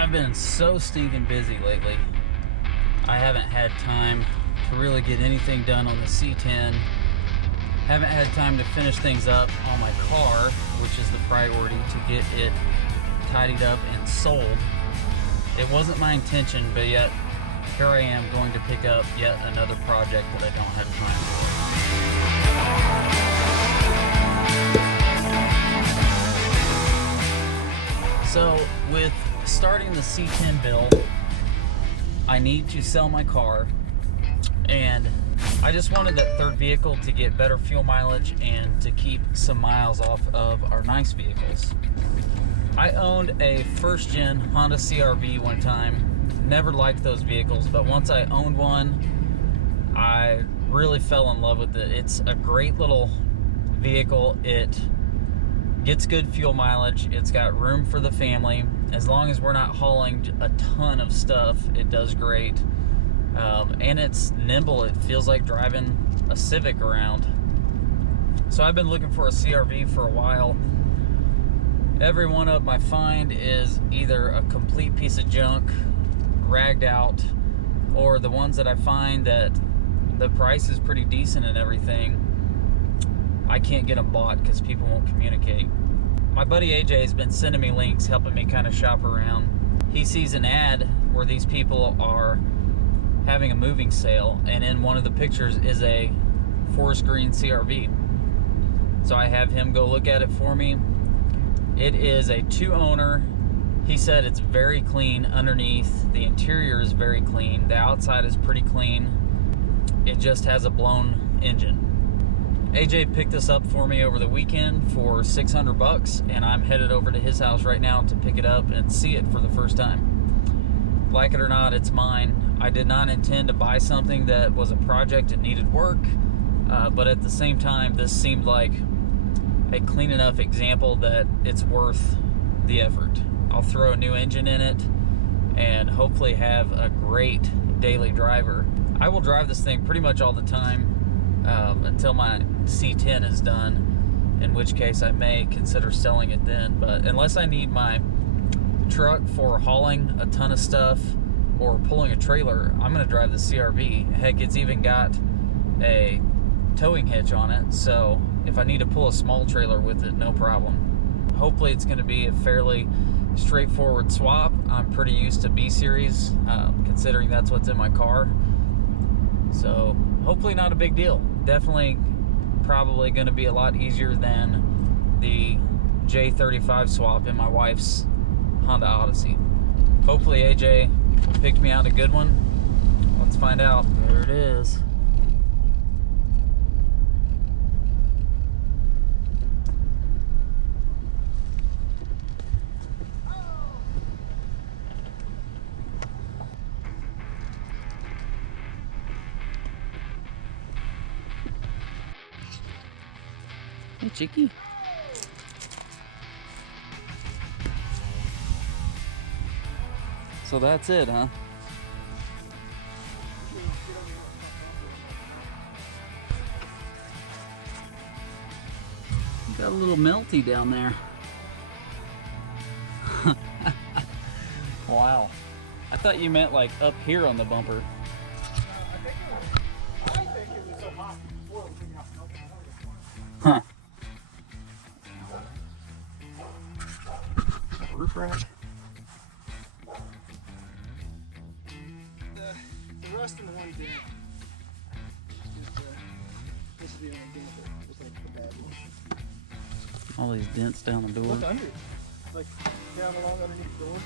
I've been so stinking busy lately. I haven't had time to really get anything done on the C10. Haven't had time to finish things up on my car, which is the priority, to get it tidied up and sold. It wasn't my intention, but yet here I am going to pick up yet another project that I don't have time for. So with starting the C10 build, I need to sell my car, and I just wanted that third vehicle to get better fuel mileage and to keep some miles off of our nice vehicles. I owned a first gen Honda CRV one time. Never liked those vehicles, but once I owned one, I really fell in love with it. It's a great little vehicle. It gets good fuel mileage. It's got room for the family. As long as we're not hauling a ton of stuff, it does great. And it's nimble. It feels like driving a Civic around. So I've been looking for a CRV for a while. Every one of them I find is either a complete piece of junk, ragged out, or the ones that I find that the price is pretty decent and everything, I can't get them bought because people won't communicate. My buddy AJ has been sending me links, helping me kind of shop around. He sees an ad where these people are having a moving sale, and in one of the pictures is a forest green CRV. So I have him go look at it for me. It is a 2-owner. He said it's very clean underneath. The interior is very clean. The outside is pretty clean. It just has a blown engine. AJ picked this up for me over the weekend for $600, and I'm headed over to his house right now to pick it up and see it for the first time. Like it or not, it's mine. I did not intend to buy something that was a project that needed work, but at the same time, this seemed like a clean enough example that it's worth the effort. I'll throw a new engine in it and hopefully have a great daily driver. I will drive this thing pretty much all the time until my C10 is done, in which case I may consider selling it then. But unless I need my truck for hauling a ton of stuff or pulling a trailer, I'm gonna drive the CRV. Heck, it's even got a towing hitch on it, so if I need to pull a small trailer with it, no problem. Hopefully it's gonna be a fairly straightforward swap. I'm pretty used to B-Series, considering that's what's in my car. So hopefully not a big deal. Definitely probably gonna be a lot easier than the J35 swap in my wife's Honda Odyssey. Hopefully AJ picked me out a good one. Let's find out. There it is. Hey, Chicky. So that's it, huh? Got a little melty down there. Wow. I thought you meant like up here on the bumper. I think it was so hot before we got melted. Huh. Roof rack. The rust in the one dent. This is the only dent that was like the bad one. All these dents down the door. Look under it. Like down along underneath the door.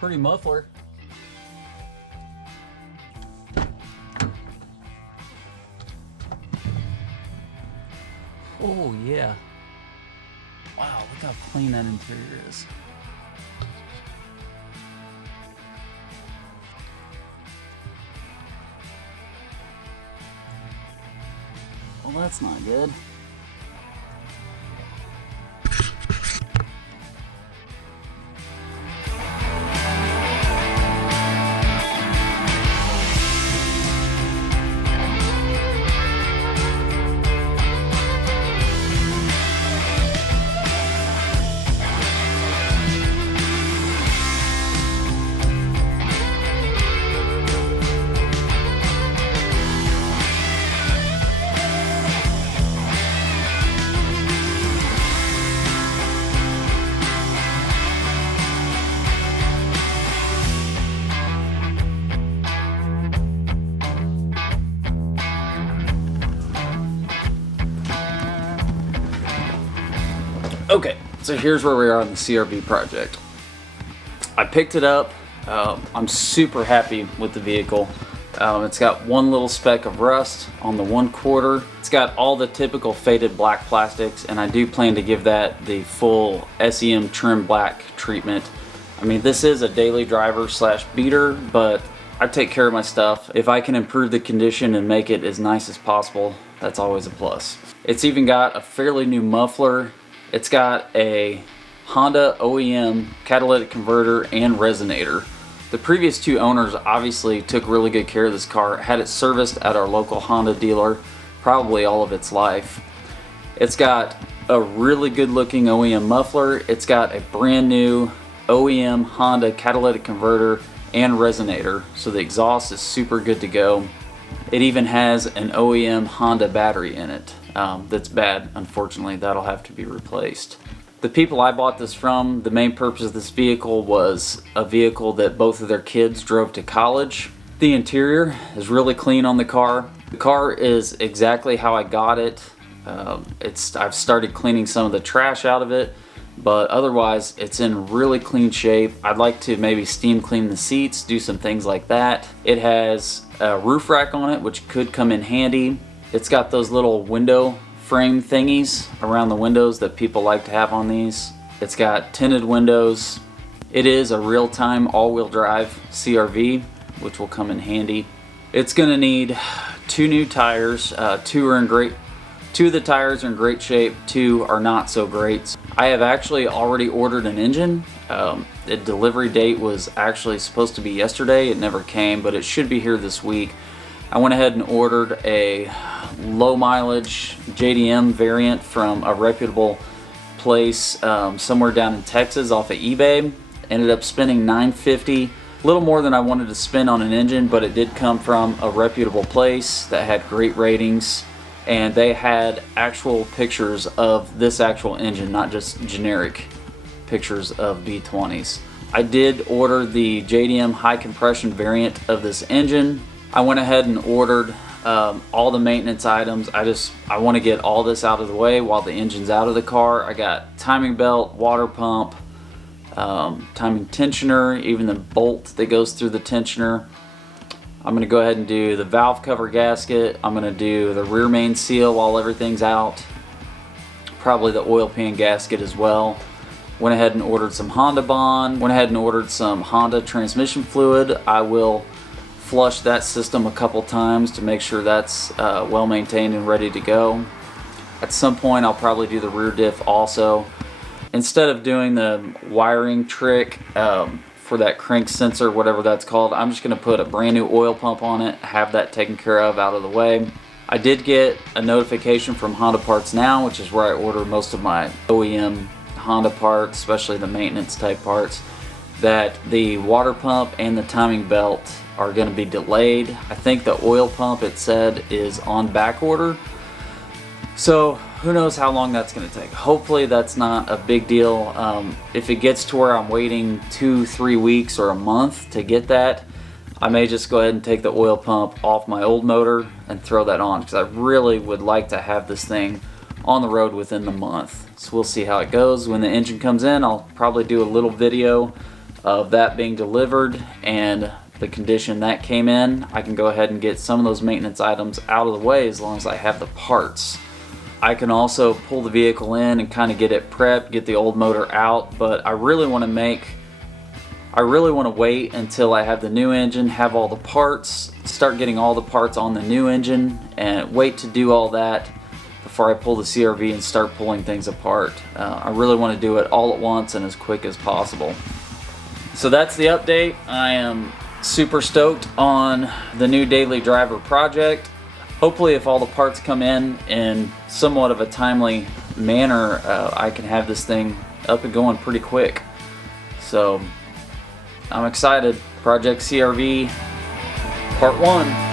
Pretty muffler. Oh yeah. Wow, look how clean that interior is. Well, that's not good. Okay, so here's where we are on the CRV project. I picked it up. I'm super happy with the vehicle. It's got one little speck of rust on the 1/4. It's got all the typical faded black plastics, and I do plan to give that the full SEM trim black treatment. I mean, this is a daily driver slash beater, but I take care of my stuff. If I can improve the condition and make it as nice as possible, that's always a plus. It's even got a fairly new muffler. It's got a Honda OEM catalytic converter and resonator. The previous 2 owners obviously took really good care of this car, had it serviced at our local Honda dealer probably all of its life. It's got a really good looking OEM muffler. It's got a brand new OEM Honda catalytic converter and resonator, so the exhaust is super good to go. It even has an OEM Honda battery in it that's bad. Unfortunately, that'll have to be replaced. The people I bought this from, the main purpose of this vehicle was a vehicle that both of their kids drove to college. The interior is really clean on the car. The car is exactly how I got it. I've started cleaning some of the trash out of it, but otherwise it's in really clean shape. I'd like to maybe steam clean the seats, do some things like that. It has a roof rack on it, which could come in handy. It's got those little window frame thingies around the windows that people like to have on these. It's got tinted windows. It is a real-time all-wheel drive CRV, which will come in handy. It's gonna need 2 new tires. 2 of the tires are in great shape, 2 are not so great. I have actually already ordered an engine. The delivery date was actually supposed to be yesterday. It never came, but it should be here this week. I went ahead and ordered a low mileage JDM variant from a reputable place somewhere down in Texas off of eBay. Ended up spending $950, a little more than I wanted to spend on an engine, but it did come from a reputable place that had great ratings, and they had actual pictures of this actual engine, not just generic pictures of V20s. I did order the JDM high compression variant of this engine. I went ahead and ordered all the maintenance items. I want to get all this out of the way while the engine's out of the car. I got timing belt, water pump, timing tensioner, even the bolt that goes through the tensioner. I'm going to go ahead and do the valve cover gasket. I'm going to do the rear main seal while everything's out. Probably the oil pan gasket as well. Went ahead and ordered some Honda Bond. Went ahead and ordered some Honda transmission fluid. I will flush that system a couple times to make sure that's well maintained and ready to go. At some point I'll probably do the rear diff also. Instead of doing the wiring trick for that crank sensor, whatever that's called, I'm just going to put a brand new oil pump on it, have that taken care of out of the way. I did get a notification from Honda Parts Now, which is where I order most of my OEM Honda parts, especially the maintenance type parts, that the water pump and the timing belt are going to be delayed. I think the oil pump, it said, is on back order. So who knows how long that's going to take. Hopefully that's not a big deal. If it gets to where I'm waiting 2-3 weeks or a month to get that, I may just go ahead and take the oil pump off my old motor and throw that on, because I really would like to have this thing on the road within the month. So we'll see how it goes. When the engine comes in, I'll probably do a little video of that being delivered and the condition that came in. I can go ahead and get some of those maintenance items out of the way as long as I have the parts. I can also pull the vehicle in and kind of get it prepped, get the old motor out, but I really want to wait until I have the new engine, have all the parts, start getting all the parts on the new engine, and wait to do all that before I pull the CRV and start pulling things apart. I really want to do it all at once and as quick as possible. So that's the update. I am super stoked on the new daily driver project. Hopefully, if all the parts come in somewhat of a timely manner, I can have this thing up and going pretty quick. So I'm excited. Project CRV Part 1.